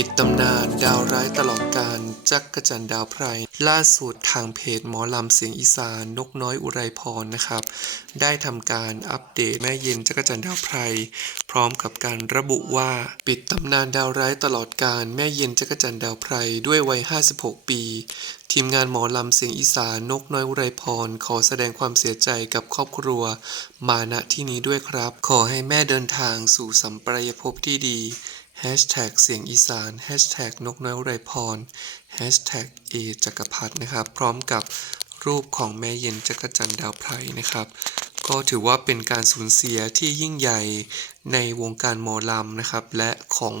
ปิดตำนานดาวร้ายตลอดการจักกระจันดาวไพรล่าสุดทางเพจหมอลำเสียงอีสานนกน้อยอุไรพรนะครับ ได้ทำการอัปเดตแม่เย็นจักรจันดาวไพรพร้อมกับการระบุว่าปิดตำนานดาวร้ายตลอดการแม่เย็นจักรจันดาวไพรด้วยวัย 56 ปี ทีมงานหมอลำเสียงอีสานนกน้อยอุไรพรขอแสดงความเสียใจกับครอบครัว มาณที่นี้ด้วยครับ ขอให้แม่เดินทางสู่สัมปรายภพที่ดี แฮชแท็กเสียงอีสานแฮชแท็กนกน้อยไรพรแฮชแท็กเอจักรพัฒนะครับ พร้อมกับรูปของแม่เย็นจักรจันทร์ดาวไพรนะครับ ก็ถือว่าเป็นการสูญเสียที่ยิ่งใหญ่ในวงการหมอลำนะครับ และของ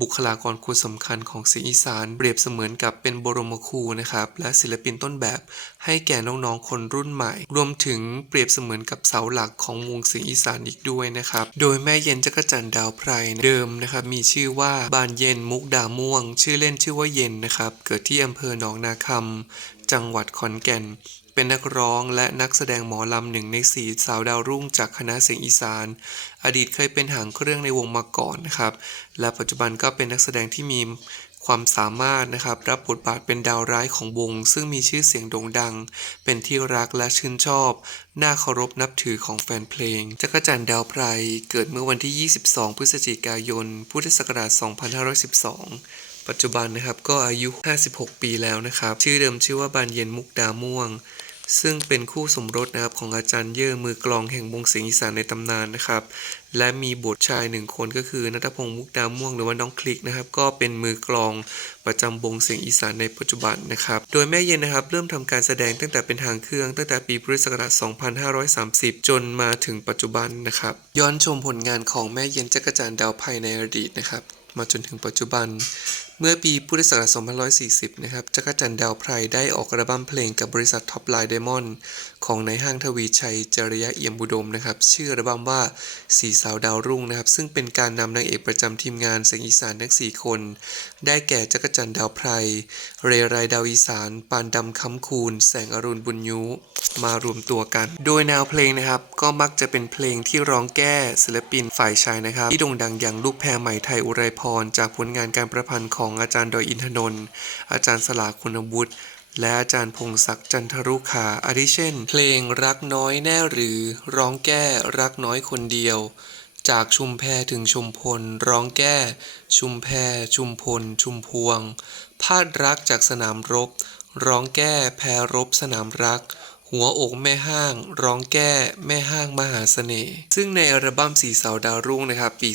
บุคลากรคนสำคัญของเสียงอีสานเปรียบเสมือนกับเป็นบรมครูนะครับ และศิลปินต้นแบบให้แก่น้องๆคนรุ่นใหม่ รวมถึงเปรียบเสมือนกับเสาหลักของวงเสียงอีสานอีกด้วยนะครับ โดยแม่เย็นจักรจันดาวไพรเดิมนะครับ มีชื่อว่าบานเย็นมุกดาม่วง ชื่อเล่นชื่อว่าเย็นนะครับ เกิดที่อำเภอหนองนาคำจังหวัดขอนแก่น เป็นนักร้องและนักแสดงหมอลำหนึ่งในสีสาวดาวรุ่งจากคณะเสียงอีสาน อดีตเคยเป็นหางเครื่องในวงมาก่อนนะครับ และปัจจุบันก็เป็นนักแสดงที่มีความสามารถนะครับรับบทบาทเป็นดาวร้ายของวง ซึ่งมีชื่อเสียงโด่งดัง เป็นที่รักและชื่นชอบ น่าเคารพนับถือของแฟนเพลง จักรจันทร์ดาวไพรเกิดเมื่อวันที่ 22 พฤศจิกายน พุทธศักราช 2512 ปัจจุบันนะครับก็อายุ 56 ปีแล้วนะครับ ชื่อเดิมชื่อว่าบานเย็นมุกดาม่วง ซึ่งเป็นคู่สมรสนะครับของอาจารย์เย่อมือกลองแห่งวงเสียงอีสานในตำนานนะครับ และมีบุตรชายหนึ่งคนก็คือนัทพงศ์มุกดาม่วงหรือว่าน้องคลิกนะครับ ก็เป็นมือกลองประจำวงเสียงอีสานในปัจจุบันนะครับ โดยแม่เย็นนะครับ เริ่มทำการแสดงตั้งแต่เป็นทางเครื่องตั้งแต่ปีพุทธศักราช 2530 จนมาถึงปัจจุบันนะครับ ย้อนชมผลงานของแม่เย็นจักรจันดาวไพในอดีตนะครับ มาจนถึงปัจจุบัน เมื่อปีพุทธศักราช2540 นะครับ จักรจันดาวไพรได้ออกอัลบั้มเพลงกับบริษัทท็อปไลน์ไดมอนด์ของนายห้างทวีชัยจริยะเอี่ยมบุดมนะครับ ชื่ออัลบั้มว่าสีสาวดาวรุ่งนะครับ ซึ่งเป็นการนำนางเอกประจำทีมงานเสียงอีสานทั้ง 4 คน ได้แก่จักรจันดาวไพร เรไรดาวอีสาน ปานดำคำคูณ แสงอรุณบุญยุมารวมตัวกัน โดยแนวเพลงนะครับ ก็มักจะเป็นเพลงที่ร้องแก้ศิลปินฝ่ายชายนะครับ ที่โด่งดังอย่างลูกแพรใหม่ไทยอุไรพรจากผลงานการประพันธ์ของอาจารย์ดอยอินทนนท์อาจารย์สลาคุณวุฒิและอาจารย์พงศักดิ์จันทรุขาอาทิเช่น เพลงรักน้อยแน่หรือ ร้องแก้รักน้อยคนเดียว จากชุมแพถึงชุมพล ร้องแก้ ชุมแพ ชุมพล ชุมพวง พาดรักจากสนามรบ ร้องแก้แพรรบสนามรัก หัวอกแม่ห้าง ร้องแก้ แม่ห้างมหาเสน่ห์ซึ่งในอัลบั้มสีเสาดาวรุ่งนะครับ ปี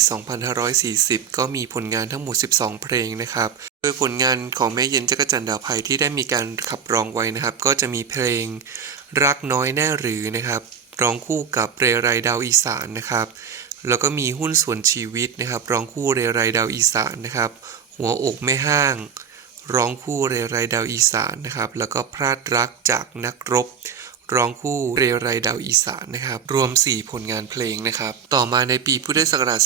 2540 ก็มีผลงานทั้งหมด 12 เพลงนะครับ โดยผลงานของแม่เย็นจักรจันดาวไพที่ได้มีการขับร้องไว้นะครับ ก็จะมีเพลง รักน้อยแน่หรือนะครับร้องคู่กับเรไรดาวอีสานนะครับ แล้วก็มีหุ้นส่วนชีวิตนะครับร้องคู่เรไรดาวอีสานนะครับ หัวอกแม่ห้าง ร้องคู่เรไรดาวอีสานนะครับ แล้วก็พลาดรักจากนักรบ ร้องคู่เรไรดาวอีสานนะครับ รวม 4 ผลงานเพลงนะครับ ต่อมาในปีพุทธศักราช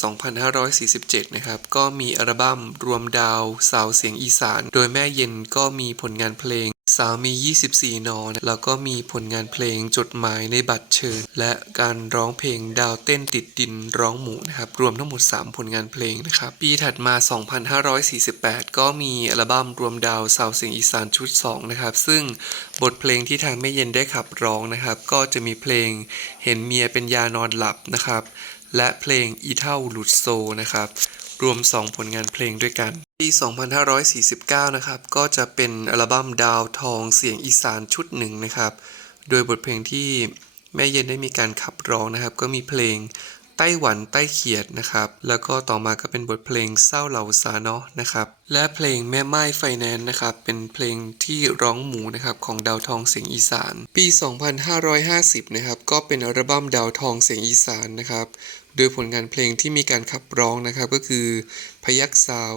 2547 นะครับ ก็มีอัลบั้มรวมดาวสาวเสียงอีสาน โดยแม่เย็นก็มีผลงานเพลง สาวมี 24 นอแล้วก็มีผลงานเพลงจดหมายในบัตรเชิญ และการร้องเพลงดาวเต้นติดดินร้องหมูนะครับ รวมทั้งหมด 3 ผลงานเพลงนะครับ ปีถัดมา 2548 ก็มีอัลบั้มรวมดาวสาวสียงอีสานชุด 2 นะครับ ซึ่งบทเพลงที่ทางแม่เย็นได้ขับร้องนะครับ ก็จะมีเพลงเห็นเมียเป็นยานอนหลับนะครับ และเพลงอีเท่าหลุดโซนะครับ รวม 2 ผลงานเพลงด้วยกัน ปี 2549 นะครับ ก็จะเป็นอัลบั้มดาวทองเสียงอีสานชุดหนึ่งนะครับ โดยบทเพลงที่แม่เย็นได้มีการขับร้องนะครับ ก็มีเพลงไต้หวันใต้เขียดนะครับ แล้วก็ต่อมาก็เป็นบทเพลงเศร้าเหล่าซาเนาะนะครับ และเพลงแม่ไม้ไฟแนนซ์นะครับ เป็นเพลงที่ร้องหมูนะครับของดาวทองเสียงอีสาน ปี 2550 นะครับ ก็เป็นอัลบั้มดาวทองเสียงอีสานนะครับ โดยผลงานเพลงที่มีการขับร้องนะครับก็คือ พยักสาว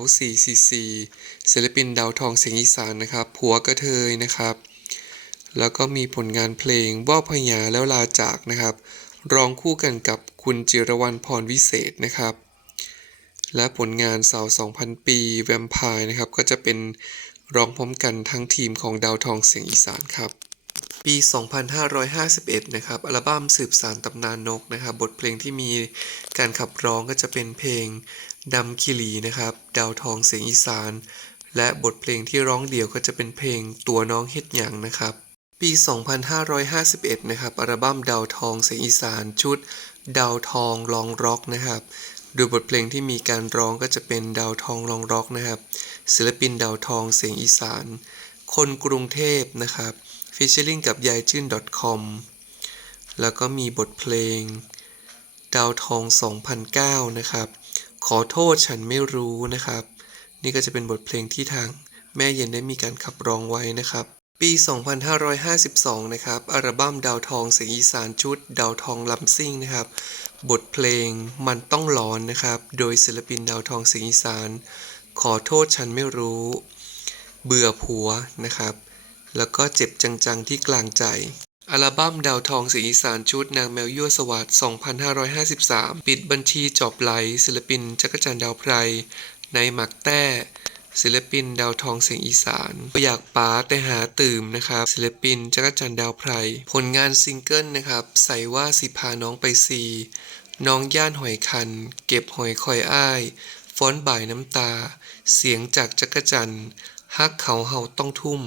444 ศิลปินดาวทองเสียงอีสานนะครับผัวกระเทยนะครับ แล้วก็มีผลงานเพลงว่าพญาแล้วลาจากนะครับ ร้องคู่กันกับคุณจิรวรรณพรวิเศษนะครับ และผลงานสาว 2,000 ปีแวมไพร์นะครับก็จะเป็นร้องพร้อมกันทั้งทีมของดาวทองเสียงอีสานครับ ปี 2551 นะครับอัลบั้มสืบสานตำนานนกนะครับ บทเพลงที่มีการขับร้องก็จะเป็นเพลงดำคิลีนะครับ ดาวทองเสียงอีสาน และบทเพลงที่ร้องเดี่ยวก็จะเป็นเพลงตัวน้องเฮ็ดหยังนะครับ ปี 2551 นะครับอัลบั้มดาวทองเสียงอีสานชุด ดาวทองลองร็อกนะครับโดยบทเพลงที่มีการร้องก็จะเป็นดาวทองลองร็อกนะครับ ศิลปินดาวทองเสียงอีสาน คนกรุงเทพนะครับ ฟิชเชอริงกับยายจื้น .com แล้วก็มีบทเพลง ดาวทอง 2009 นะครับ ขอโทษฉันไม่รู้นะครับ นี่ก็จะเป็นบทเพลงที่ทางแม่เย็นได้มีการขับร้องไว้นะครับ ปี 2552 นะครับอัลบั้มดาวทองเสียงอีสานชุด ดาวทองลำซิ่งนะครับ บทเพลงมันต้องหลอนนะครับ โดยศิลปินดาวทองเสียงอีสาน ขอโทษฉันไม่รู้ เบื่อผัวนะครับ แล้วก็เจ็บจังๆที่กลางใจ อัลบั้มดาวทองเสียงอีสานชุดนางแมวยั่วสวัสดิ์2553 ปิดบัญชีจอบไหล ศิลปินจักรจันทร์ดาวไพรในหมักแต้ ศิลปินดาวทองเสียงอีสานอยากป๋าแต่หาตื่มนะครับ ศิลปินจักรจันทร์ดาวไพรผลงานซิงเกิลนะครับ ใส่ว่าสิพาน้องไปซีน้องย่านหอยคัน เก็บหอยคอยอ้ายฟ้อนบ่ายน้ำตา เสียงจากจักรจันทร์ฮักเขาเฮาต้องทุ่ม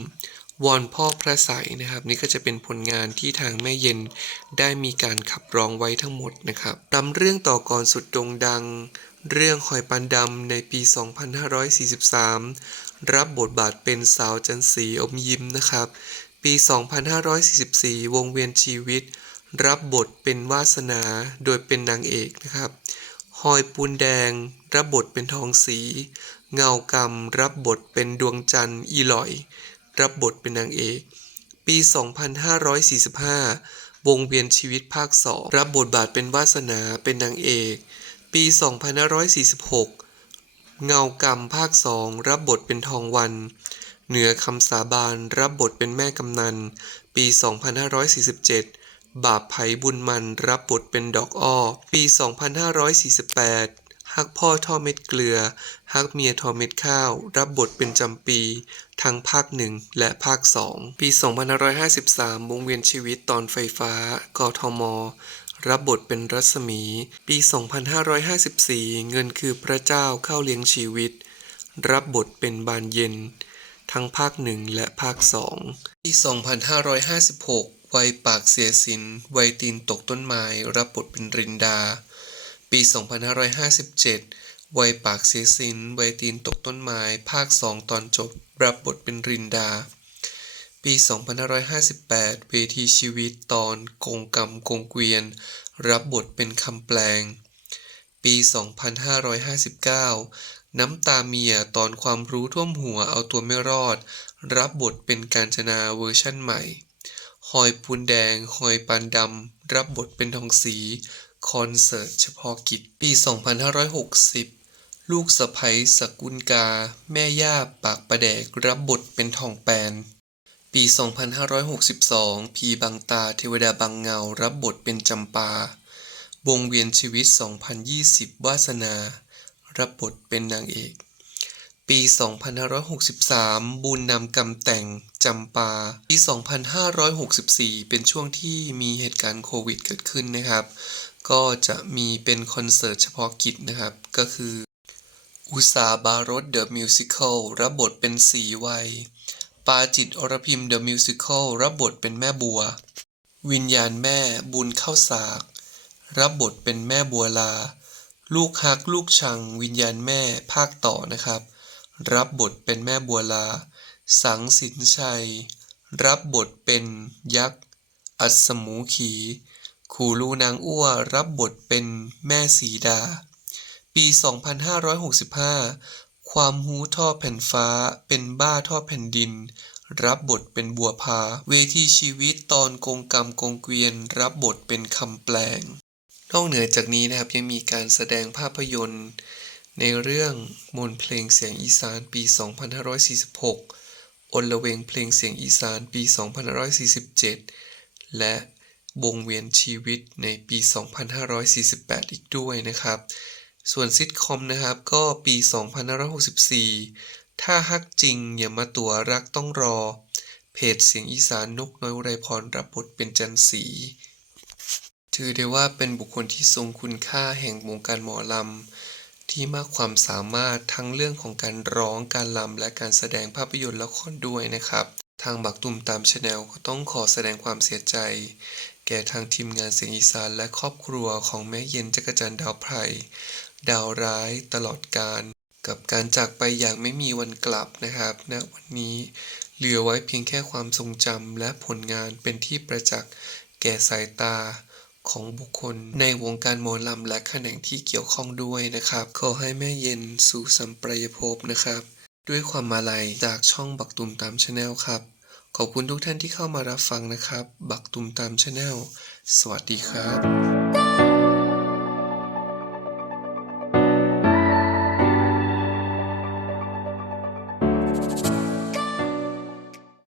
วอนพ่อพระใสยนะครับ นี่ก็จะเป็นผลงานที่ทางแม่เย็นได้มีการขับร้องไว้ทั้งหมดนะครับนำเรื่องต่อกรสุดโด่งดัง เรื่องหอยปันดำในปี 2543 รับบทบาทเป็นสาวจันสีอมยิ้มนะครับ ปี 2544 วงเวียนชีวิต รับบทเป็นวาสนาโดยเป็นนางเอกนะครับหอยปูนแดง รับบทเป็นทองสี เงากรรมรับบทเป็นดวงจันทร์อีหลอย รับบทเป็นนางเอก ปี 2545 วงเวียนชีวิตภาค2รับบทบาทเป็นวาสนาเป็นนางเอก ปี 2546 เงากรรมภาค2รับบทเป็นทองวัน เหนือคำสาบานรับบทเป็นแม่กำนัน ปี 2547บาปไผ่บุญมันรับบทเป็นดอกอ้อ ปี 2548 ฮักพ่อท่อเม็ดเกลือฮักเมียทอเม็ดข้าว รับบทเป็นจำปี ทั้งภาคหนึ่งและภาคสองปี 2553 วงเวียนชีวิตตอนไฟฟ้า กทม รับบทเป็นรัศมี ปี 2554 เงินคือพระเจ้าเข้าเลี้ยงชีวิต รับบทเป็นบานเย็น ทั้งภาคหนึ่งและภาคสองปี 2556 วัยปากเสียสิน วัยตีนตกต้นไม้ รับบทเป็นรินดา ปี 2557 วัยปากเสียสินวัยตีนตกต้นไม้ ภาค 2 ตอนจบ รับบทเป็นรินดา ปี 2558 เวทีชีวิตตอนกงกรรมกงเกวียน รับบทเป็นคำแปลง ปี 2559 น้ำตาเมียตอนความรู้ท่วมหัวเอาตัวไม่รอด รับบทเป็นการจนาเวอร์ชั่นใหม่ หอยปูนแดง หอยปานดำ รับบทเป็นทองสี คอนเสิร์ตเฉพาะกิจ ปี 2560 ลูกสะใภ้สกุลกา แม่ย่าปากประแดกรับบทเป็นทองแปน ปี 2562 พีบังตาเทวดาบังเงารับบทเป็นจำปาวงเวียนชีวิต 2020 วาสนา รับบทเป็นนางเอก ปี 2563 บุญนำกำแต่งจำปา ปี 2564 เป็นช่วงที่มีเหตุการณ์โควิดเกิดขึ้นนะครับ ก็จะมีเป็นคอนเสิร์ตเฉพาะกิจนะครับ ก็คืออุสาบารสเดอะมิวสิคลรับบทเป็นสีวัย ปาจิตอรพิมเดอะมิวสิคลรับบทเป็นแม่บัว วิญญาณแม่บุญเข้าสาก รับบทเป็นแม่บัวลา ลูกฮักลูกชัง วิญญาณแม่ภาคต่อนะครับ รับบทเป็นแม่บัวลา สังสินชัย รับบทเป็นยักษ์ อัศมูขี ขูลูนางอ้วรับบทเป็นแม่สีดา ปี 2565 ความหูท่อแผ่นฟ้าเป็นบ้าท่อแผ่นดิน รับบทเป็นบัวพา เวทีชีวิตตอนกงกรรมกงเกวียน รับบทเป็นคำแปลง นอกเหนือจากนี้นะครับยังมีการแสดงภาพยนตร์ ในเรื่องมนเพลงเสียงอีสานปี 2546อนละเวงเพลงเสียงอีสานปี 2547 และ วงเวียนชีวิตในปี 2548 อีกด้วยนะครับ ส่วนซิทคอมนะครับก็ปี 2564 ถ้าฮักจริงอย่ามาตัวรักต้องรอ เพจเสียงอีสานนกน้อยไรพรรับบทเป็นจันสี ถือได้ว่าเป็นบุคคลที่ทรงคุณค่าแห่งวงการหมอลำ ที่มากความสามารถทั้งเรื่องของการร้องการลำและการแสดงภาพยนตร์ละครด้วยนะครับทางบักตุ่มตามชาแนลก็ต้องขอแสดงความเสียใจ แก่ทางทีมงานเสียงอีสานและครอบครัวของแม่เย็นจักรจันดาวไพรดาวร้ายตลอดการกับการจากไปอย่างไม่มีวันกลับนะครับณวันนี้เหลือไว้เพียงแค่ความทรงจำและผลงานเป็นที่ประจักษ์แก่สายตาของบุคคลในวงการหมอลำและแขนงที่เกี่ยวข้องด้วยนะครับ ขอให้แม่เย็นสู่สัมปรายภพนะครับ ด้วยความมาลัยจากช่องบักตุมตามชาแนลครับ ขอบคุณทุกท่านที่เข้ามารับฟังนะครับ บักตุมตามชาแนล สวัสดีครับ